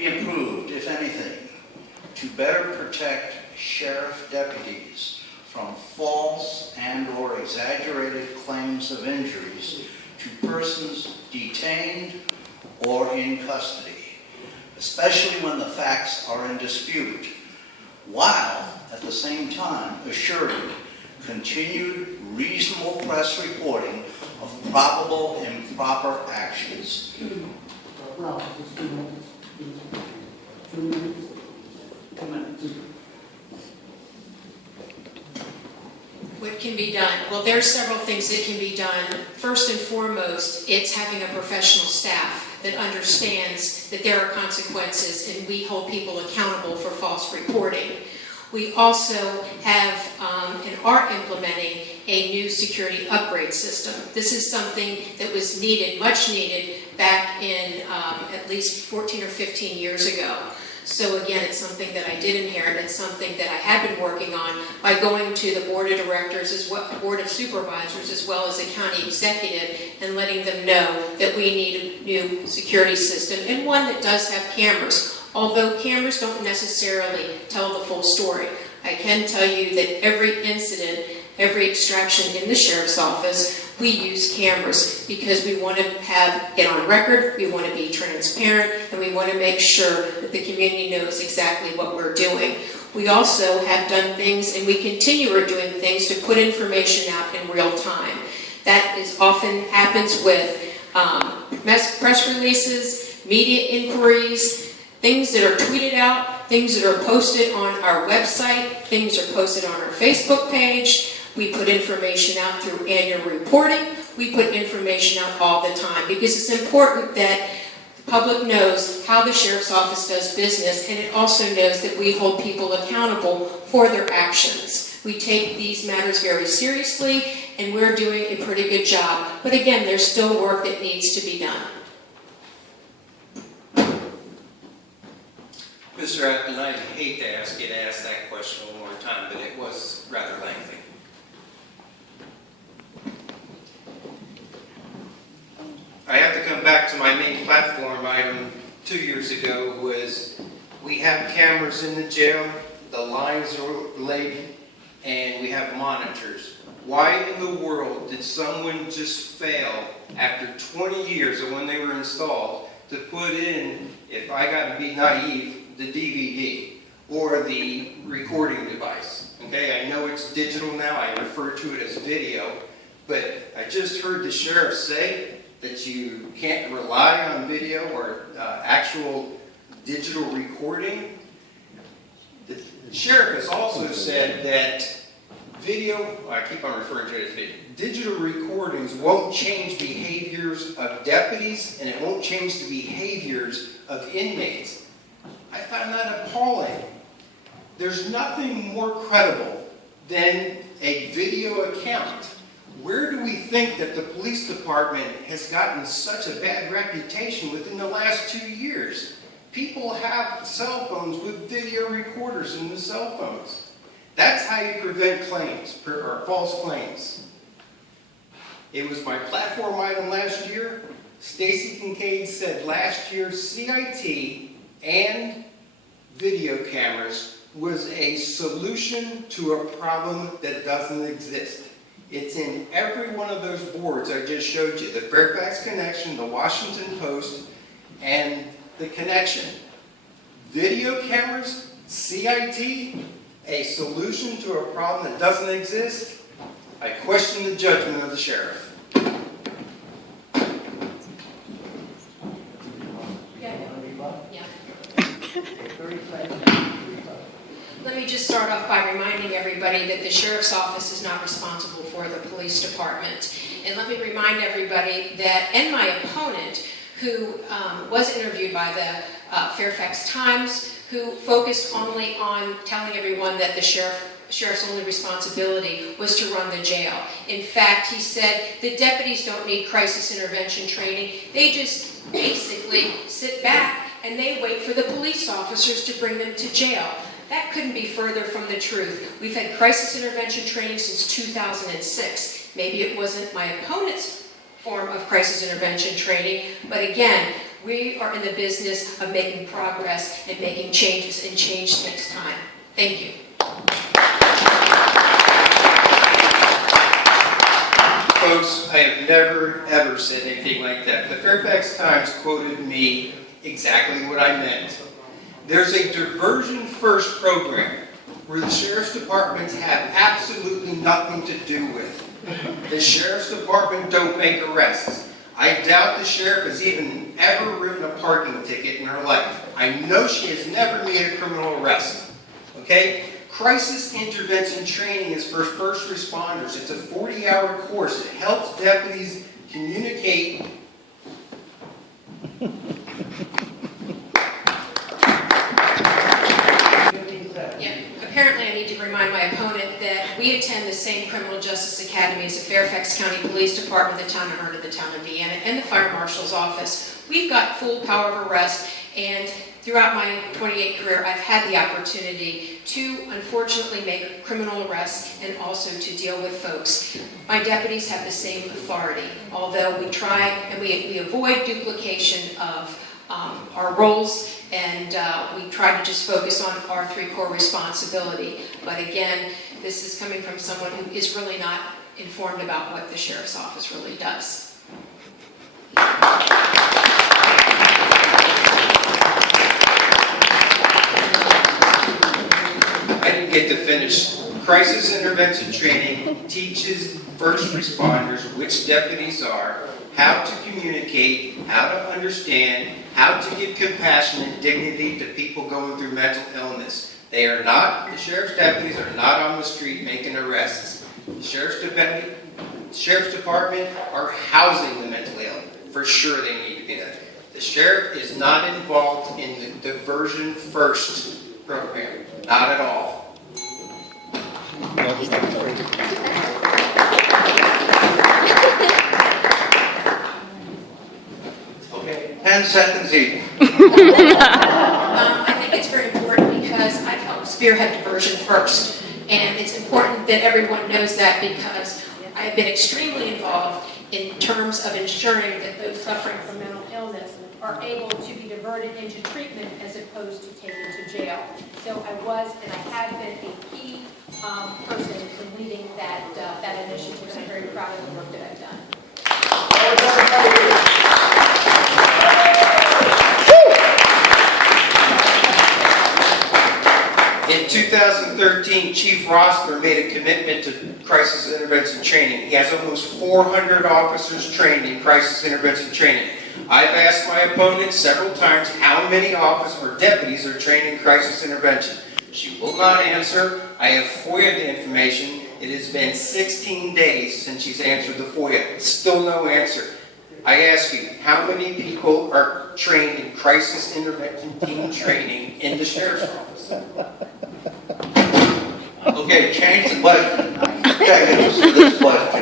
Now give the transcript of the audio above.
be improved, if anything, to better protect sheriff deputies from false and/or exaggerated claims of injuries to persons detained or in custody, especially when the facts are in dispute, while at the same time assuring continued reasonable press reporting of probable improper actions. What can be done? Well, there's several things that can be done. First and foremost, it's having a professional staff that understands that there are consequences and we hold people accountable for false reporting. We also have and are implementing a new security upgrade system. This is something that was needed, much needed, back in at least 14 or 15 years ago. So again, it's something that I did inherit. It's something that I have been working on by going to the board of directors, as well, board of supervisors, as well as the county executive, and letting them know that we need a new security system, and one that does have cameras. Although cameras don't necessarily tell the full story. I can tell you that every incident, every extraction in the sheriff's office, we use cameras because we want to have it on record, we want to be transparent, and we want to make sure that the community knows exactly what we're doing. We also have done things, and we continue doing things to put information out in real time. That is often happens with press releases, media inquiries, things that are tweeted out, things that are posted on our website, things are posted on our Facebook page. We put information out through annual reporting. We put information out all the time because it's important that the public knows how the sheriff's office does business, and it also knows that we hold people accountable for their actions. We take these matters very seriously, and we're doing a pretty good job. But again, there's still work that needs to be done. Mr. Acton, I hate to ask you to ask that question one more time, but it was rather lengthy. I have to come back to my main platform item 2 years ago was we have cameras in the jail, the lines are laid, and we have monitors. Why in the world did someone just fail after 20 years of when they were installed to put in, if I got to be naive, the DVD or the recording device? Okay, I know it's digital now, I refer to it as video, but I just heard the sheriff say that you can't rely on video or actual digital recording. The sheriff has also said that video, I keep on referring to it as video, digital recordings won't change behaviors of deputies and it won't change the behaviors of inmates. I found that appalling. There's nothing more credible than a video account. Where do we think that the police department has gotten such a bad reputation within the last 2 years? People have cell phones with video recorders in the cell phones. That's how you prevent claims, or false claims. It was my platform item last year. Stacy Kincaid said last year CIT and video cameras was a solution to a problem that doesn't exist. It's in every one of those boards I just showed you. The Fairfax Connection, the Washington Post, and the Connection. Video cameras, CIT, a solution to a problem that doesn't exist. I question the judgment of the sheriff. Let me just start off by reminding everybody that the sheriff's office is not responsible for the police department. And let me remind everybody that, and my opponent, who was interviewed by the Fairfax Times, who focused only on telling everyone that the sheriff's only responsibility was to run the jail. In fact, he said the deputies don't need crisis intervention training. They just basically sit back and they wait for the police officers to bring them to jail. That couldn't be further from the truth. We've had crisis intervention training since 2006. Maybe it wasn't my opponent's form of crisis intervention training, but again, We are in the business of making progress and making changes, and change takes time. Thank you. Folks, I have never, ever said anything like that. The Fairfax Times quoted me exactly what I meant. There's a diversion first program where the sheriff's departments have absolutely nothing to do with. The sheriff's department don't make arrests. I doubt the sheriff has even ever written a parking ticket in her life. I know she has never made a criminal arrest. Okay? Crisis intervention training is for first responders. It's a 40-hour course. It helps deputies communicate. Yeah. Apparently, I need to remind my opponent that we attend the same criminal justice academy as the Fairfax County Police Department, the town of Herndon, the town of Vienna, and the Fire Marshal's office. We've got full power of arrest, and throughout my 28 career, I've had the opportunity to, unfortunately, make criminal arrests and also to deal with folks. My deputies have the same authority, although we try and we avoid duplication of our roles, and we try to just focus on our three core responsibility. But again, this is coming from someone who is really not informed about what the sheriff's office really does. I didn't get to finish. Crisis intervention training teaches first responders which deputies are, how to communicate, how to understand, how to give compassion and dignity to people going through mental illness. They are not, the sheriff's deputies are not on the street making arrests. The sheriff's department are housing the mentally ill. For sure they need to be that. The sheriff is not involved in the diversion first program. Not at all. Okay, 10 seconds each. I think it's very important because I've helped spearhead diversion first. And it's important that everyone knows that because I've been extremely involved in terms of ensuring that those suffering from mental illness are able to be diverted into treatment as opposed to taken to jail. So I was and I have been a key person in leading that initiative, and I'm very proud of the work that I've done. In 2013, Chief Rossler made a commitment to crisis intervention training. He has almost 400 officers trained in crisis intervention training. I've asked my opponent several times how many officers or deputies are trained in crisis intervention. She will not answer. I have FOIA'd the information. It has been 16 days since she's answered the FOIA. Still no answer. I ask you, how many people are trained in crisis intervention team training in the sheriff's office? Okay, change the question. Okay, this question.